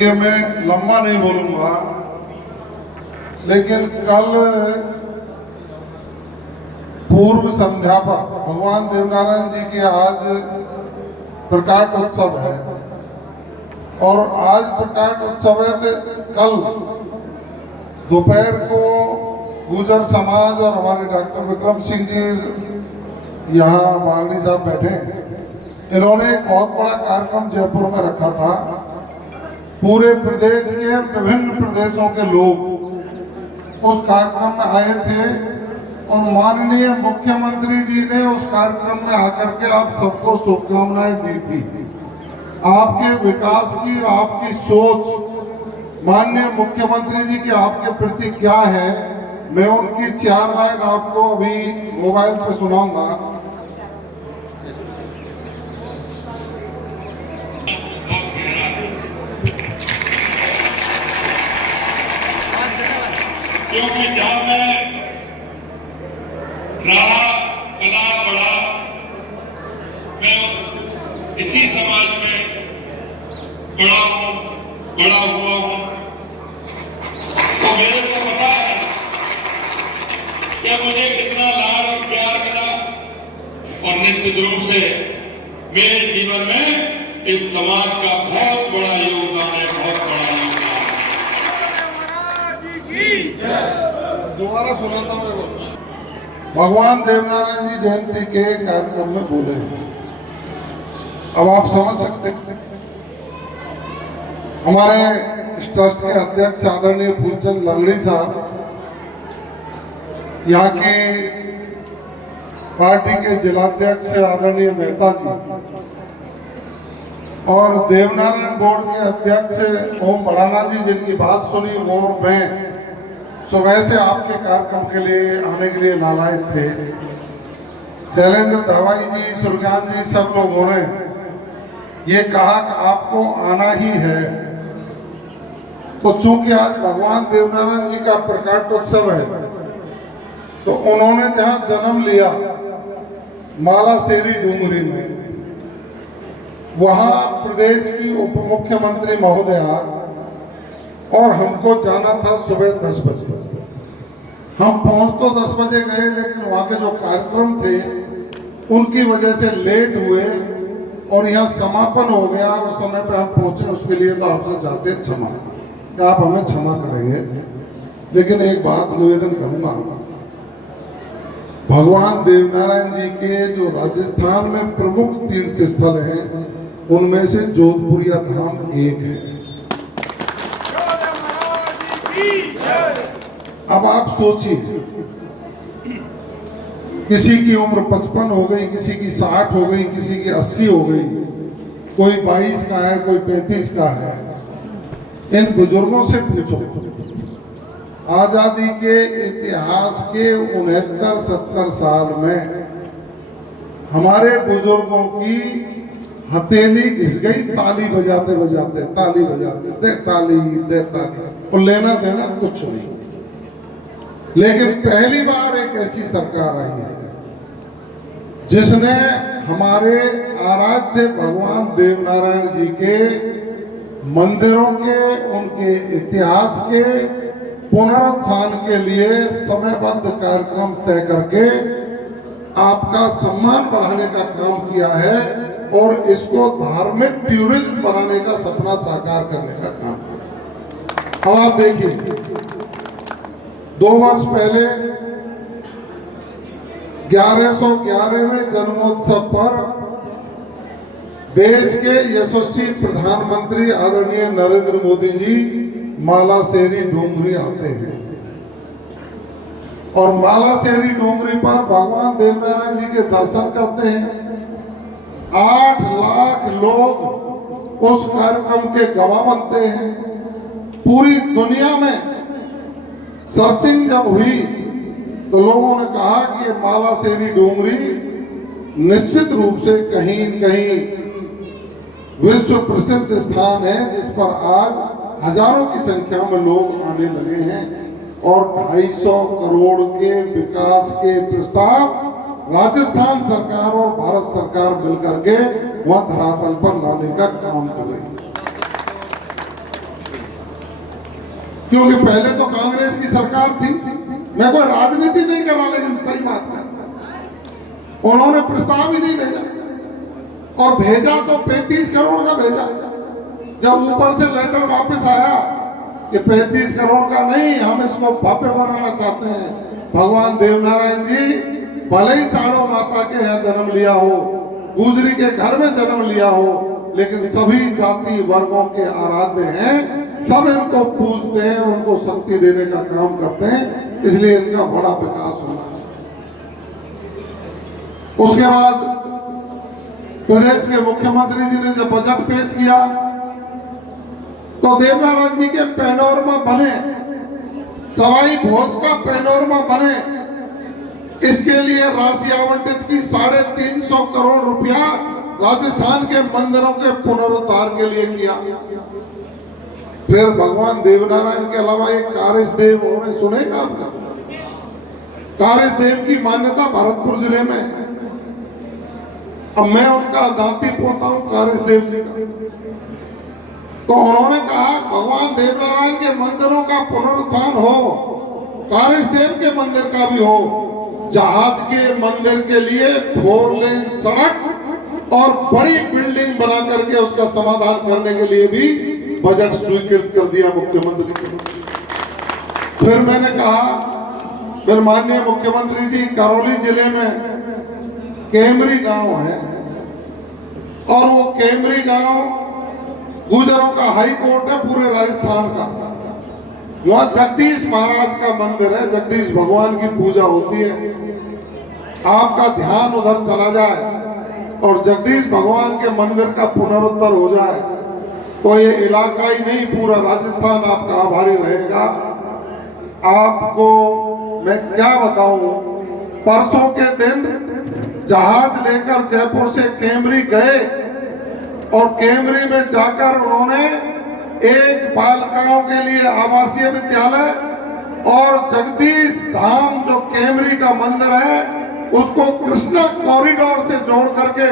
ये मैं लंबा नहीं बोलूंगा, लेकिन कल पूर्व संध्या पर भगवान देवनारायण जी की आज प्रकाट उत्सव है और आज प्रकाट उत्सव है। तो कल दोपहर को गुर्जर समाज और हमारे डॉक्टर विक्रम सिंह जी यहाँ मालनी साहब बैठे, इन्होंने एक बहुत बड़ा कार्यक्रम जयपुर में रखा था। पूरे प्रदेश के विभिन्न प्रदेशों के लोग उस कार्यक्रम में आए थे और माननीय मुख्यमंत्री जी ने उस कार्यक्रम में आकर के आप सबको शुभकामनाएं दी थी। आपके विकास की और आपकी सोच माननीय मुख्यमंत्री जी की आपके प्रति क्या है, मैं उनकी 4 लाइन आपको अभी मोबाइल पे सुनाऊंगा। क्योंकि जहां मैं रहा पला पड़ा, मैं इसी समाज में बड़ा हुआ हूं, तो मेरे को पता है कि मुझे कितना लाड और प्यार मिला और निश्चित रूप से मेरे जीवन में इस समाज का बहुत बड़ा योगदान है, बहुत बड़ा योगदान। दोबारा सुनाता हूँ। भगवान देवनारायण जी जयंती के कार्यक्रम में बोले हैं। अब आप समझ सकते हैं, हमारे इस ट्रस्ट के अध्यक्ष आदरणीय फूलचंद लंगड़ी साहब, यहाँ के पार्टी के जिलाध्यक्ष आदरणीय मेहता जी और देवनारायण बोर्ड के अध्यक्ष ओम बड़ाना जी, जिनकी बात सुनी वो और मैं सुबह से आपके कार्यक्रम के लिए आने के लिए लालायित थे। शैलेंद्र दवाई जी, सुरज्ञान जी, सब लोगों ने ये कहा कि आपको आना ही है। तो चूंकि आज भगवान देवनारायण जी का प्रकाट उत्सव है, तो उन्होंने जहां जन्म लिया मालासेरी डूंगरी में, वहां प्रदेश की उप मुख्यमंत्री महोदया और हमको जाना था सुबह 10 बजे। हम पहुंच तो 10 बजे गए, लेकिन वहां के जो कार्यक्रम थे उनकी वजह से लेट हुए और यहाँ समापन हो गया। उस समय पे हम पहुंचे, उसके लिए तो आपसे चाहते हैं क्षमा, कि आप हमें क्षमा करेंगे। लेकिन एक बात निवेदन करूंगा, भगवान देवनारायण जी के जो राजस्थान में प्रमुख तीर्थ स्थल हैं, उनमें से जोधपुरिया धाम एक है। अब आप सोचिए, किसी की उम्र 55 हो गई, किसी की 60 हो गई, किसी की 80 हो गई, कोई 22 का है, कोई 35 का है। इन बुजुर्गों से पूछो, आजादी के इतिहास के 69-70 साल में हमारे बुजुर्गों की हथेली घिस गई ताली बजाते बजाते, ताली बजाते, दे ताली दे ताली, और लेना देना कुछ नहीं। लेकिन पहली बार एक ऐसी सरकार आई है जिसने हमारे आराध्य भगवान देवनारायण जी के मंदिरों के, उनके इतिहास के पुनरुत्थान के लिए समयबद्ध कार्यक्रम तय करके आपका सम्मान बढ़ाने का काम किया है और इसको धार्मिक टूरिज्म बनाने का सपना साकार करने का काम किया। अब आप देखिए, 2 वर्ष पहले 1111 में जन्मोत्सव पर देश के यशस्वी प्रधानमंत्री आदरणीय नरेंद्र मोदी जी मालासेरी डूंगरी आते हैं और मालासेरी डूंगरी पर भगवान देवनारायण जी के दर्शन करते हैं। 8 लाख लोग उस कार्यक्रम के गवाह बनते हैं। पूरी दुनिया में सर्चिंग जब हुई तो लोगों ने कहा कि ये मालासेरी डूंगरी निश्चित रूप से कहीं कहीं विश्व प्रसिद्ध स्थान है, जिस पर आज हजारों की संख्या में लोग आने लगे हैं और 250 करोड़ के विकास के प्रस्ताव राजस्थान सरकार और भारत सरकार मिलकर के वह धरातल पर लाने का काम कर रही है। क्योंकि पहले तो कांग्रेस की सरकार थी। मैं कोई राजनीति नहीं कर रहा, लेकिन सही बात कर, उन्होंने प्रस्ताव ही नहीं भेजा, और भेजा तो 35 करोड़ का भेजा। जब ऊपर से लेटर वापस आया कि 35 करोड़ का नहीं, हम इसको भव्य बनाना चाहते हैं। भगवान देवनारायण जी भले ही साड़ो माता के यहाँ जन्म लिया हो, गुजरी के घर में जन्म लिया हो, लेकिन सभी जाति वर्गों के आराध्य हैं, सब इनको पूजते हैं, उनको शक्ति देने का काम करते हैं, इसलिए इनका बड़ा विकास होना चाहिए। उसके बाद प्रदेश के मुख्यमंत्री जी ने जब बजट पेश किया तो देवनारायण जी के पैनोरमा बने, सवाई भोज का पैनोरमा बने, इसके लिए राशि आवंटित की 350 करोड़ रुपया राजस्थान के मंदिरों के पुनरुद्धार के लिए किया। फिर भगवान देवनारायण के अलावा एक कारिस देव और है, सुनेगा आपने? कारिस देव की मान्यता भरतपुर जिले में है। अब मैं उनका नाती पोता हूं कारिस देव जी का। तो उन्होंने कहा भगवान देवनारायण के मंदिरों का पुनरुत्थान हो, कारिस देव के मंदिर का भी हो। जहाज के मंदिर के लिए 4 लेन सड़क और बड़ी बिल्डिंग बना करके उसका समाधान करने के लिए भी बजट स्वीकृत कर दिया मुख्यमंत्री ने। फिर मैंने कहा, फिर माननीय मुख्यमंत्री जी, करौली जिले में केमरी गांव है, और वो केमरी गांव गुजरों का हाई कोर्ट है पूरे राजस्थान का। वहां जगदीश महाराज का मंदिर है, जगदीश भगवान की पूजा होती है। आपका ध्यान उधर चला जाए और जगदीश भगवान के मंदिर का पुनरुद्धार हो जाए तो ये इलाका ही नहीं, पूरा राजस्थान आपका आभारी रहेगा। आपको मैं क्या बताऊं, परसों के दिन जहाज लेकर जयपुर से केमरी गए और केमरी में जाकर उन्होंने एक बालिकाओं के लिए आवासीय विद्यालय और जगदीश धाम जो केमरी का मंदिर है उसको कृष्णा कॉरिडोर से जोड़ करके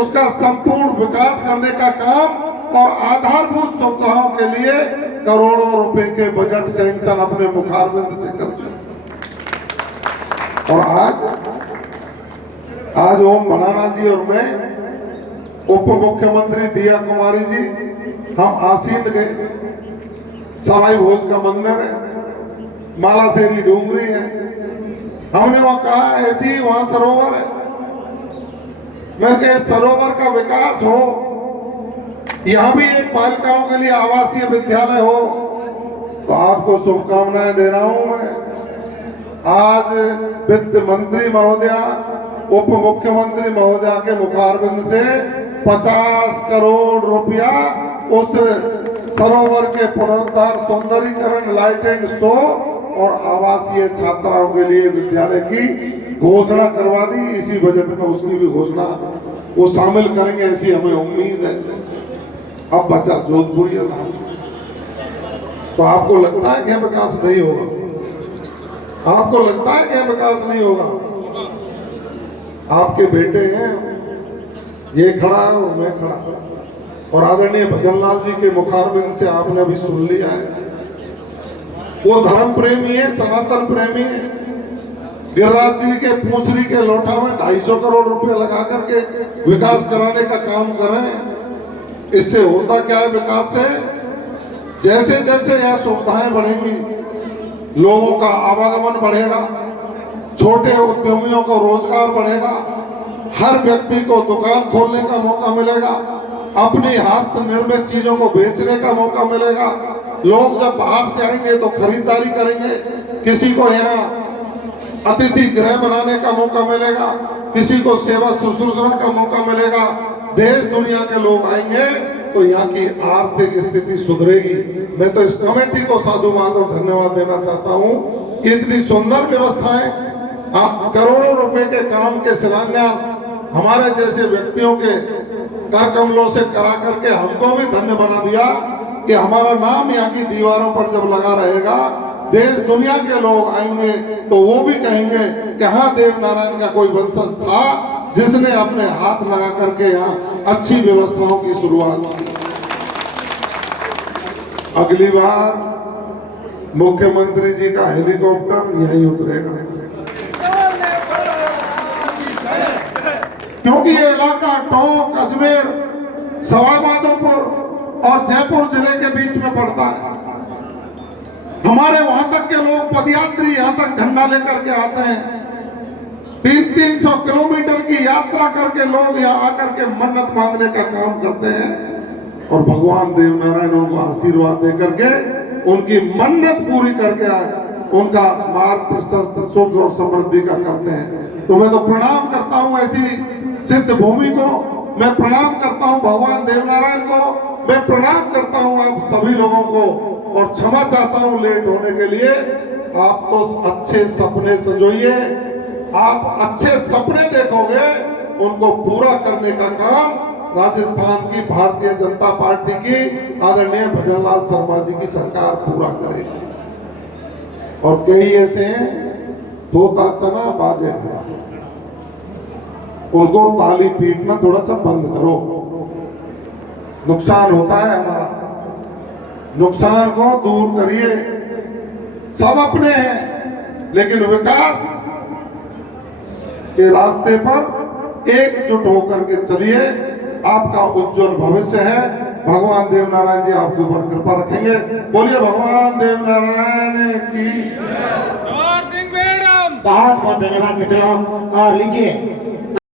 उसका संपूर्ण विकास करने का काम और आधारभूत सुविधाओं के लिए करोड़ों रुपए के बजट सैंक्शन अपने मुखारबिंद से कर दिए। और आज ओम भड़ाना जी और मैं, उप मुख्यमंत्री दिया कुमारी जी, हम आसींद गए। सवाई भोज का मंदिर है, मालाशेरी डूंगरी है, हमने वहां कहा ऐसी वहां सरोवर है। मैंने कहा सरोवर का विकास हो, यहां भी एक बालिकाओं के लिए आवासीय विद्यालय हो, तो आपको शुभकामनाएं दे रहा हूं मैं। आज वित्त मंत्री महोदया, उप मुख्यमंत्री महोदया के मुखारबिंद से 50 करोड़ रुपया उस सरोवर के पुनरुद्धार, सौंदर्यीकरण, लाइट एंड शो और आवासीय छात्राओं के लिए विद्यालय की घोषणा करवा दी। इसी बजट में उसकी भी घोषणा वो शामिल करेंगे, ऐसी हमें उम्मीद है। अब बचा जोधपुरिया धाम, तो आपको लगता है कि विकास नहीं होगा? आपको लगता है कि विकास नहीं होगा? आपके बेटे हैं, ये खड़ा है और मैं खड़ा, और आदरणीय भजनलाल जी के मुखारबिंद से आपने अभी सुन लिया है। वो धर्म प्रेमी है, सनातन प्रेमी है। गिरिराज जी के पूसरी के लोटा में 250 करोड़ रुपए लगा करके विकास कराने का काम कर रहे हैं। इससे होता क्या है विकास से? जैसे जैसे यह सुविधाएं बढ़ेंगी, लोगों का आवागमन बढ़ेगा, छोटे उद्यमियों को रोजगार बढ़ेगा, हर व्यक्ति को दुकान खोलने का मौका मिलेगा, अपनी हस्त निर्मित चीजों को बेचने का मौका मिलेगा। लोग जब बाहर से आएंगे तो खरीदारी करेंगे, किसी को यहाँ अतिथि गृह बनाने का मौका मिलेगा, किसी को सेवा शुश्रूषा का मौका मिलेगा। देश दुनिया के लोग आएंगे तो यहाँ की आर्थिक स्थिति सुधरेगी। मैं तो इस कमेटी को साधुवाद और धन्यवाद देना चाहता हूँ कि इतनी सुंदर व्यवस्थाएं, आप करोड़ों रुपए के काम के शिलान्यास हमारे जैसे व्यक्तियों के कर कमलों से करा करके हमको भी धन्य बना दिया कि हमारा नाम यहाँ की दीवारों पर जब लगा रहेगा, देश दुनिया के लोग आएंगे तो वो भी कहेंगे कि हाँ, देवनारायण का कोई वंशज था जिसने अपने हाथ लगा करके यहाँ अच्छी व्यवस्थाओं की शुरुआत की। अगली बार मुख्यमंत्री जी का हेलीकॉप्टर यहीं उतरेगा, क्योंकि ये इलाका टोंक, अजमेर, सवाईमाधोपुर और जयपुर जिले के बीच में पड़ता है। हमारे वहां तक के लोग पदयात्री यहां तक झंडा लेकर के आते हैं। 300 किलोमीटर की यात्रा करके लोग यहाँ आकर के मन्नत मांगने का काम करते हैं और भगवान देव नारायण उनको आशीर्वाद दे करके उनकी मन्नत पूरी करके उनका मार्ग प्रशस्त, सुख और समृद्धि का करते हैं। तो मैं तो प्रणाम करता हूँ ऐसी सिद्ध भूमि को, मैं प्रणाम करता हूँ भगवान देव नारायण को, मैं प्रणाम करता हूँ आप सभी लोगों को और क्षमा चाहता हूँ लेट होने के लिए। आप तो अच्छे सपने सजोइए, आप अच्छे सपने देखोगे, उनको पूरा करने का काम राजस्थान की भारतीय जनता पार्टी की आदरणीय भजनलाल शर्मा जी की सरकार पूरा करेगी। और कई ऐसे हैं तोता चना बाजे घरा, उनको ताली पीटना थोड़ा सा बंद करो। नुकसान होता है हमारा, नुकसान को दूर करिए। सब अपने हैं लेकिन विकास के रास्ते पर एकजुट होकर के चलिए, आपका उज्जवल भविष्य है। भगवान देव नारायण जी आपके ऊपर कृपा रखेंगे। बोलिए भगवान देव नारायण की। बहुत बहुत धन्यवाद मित्रों। और लीजिए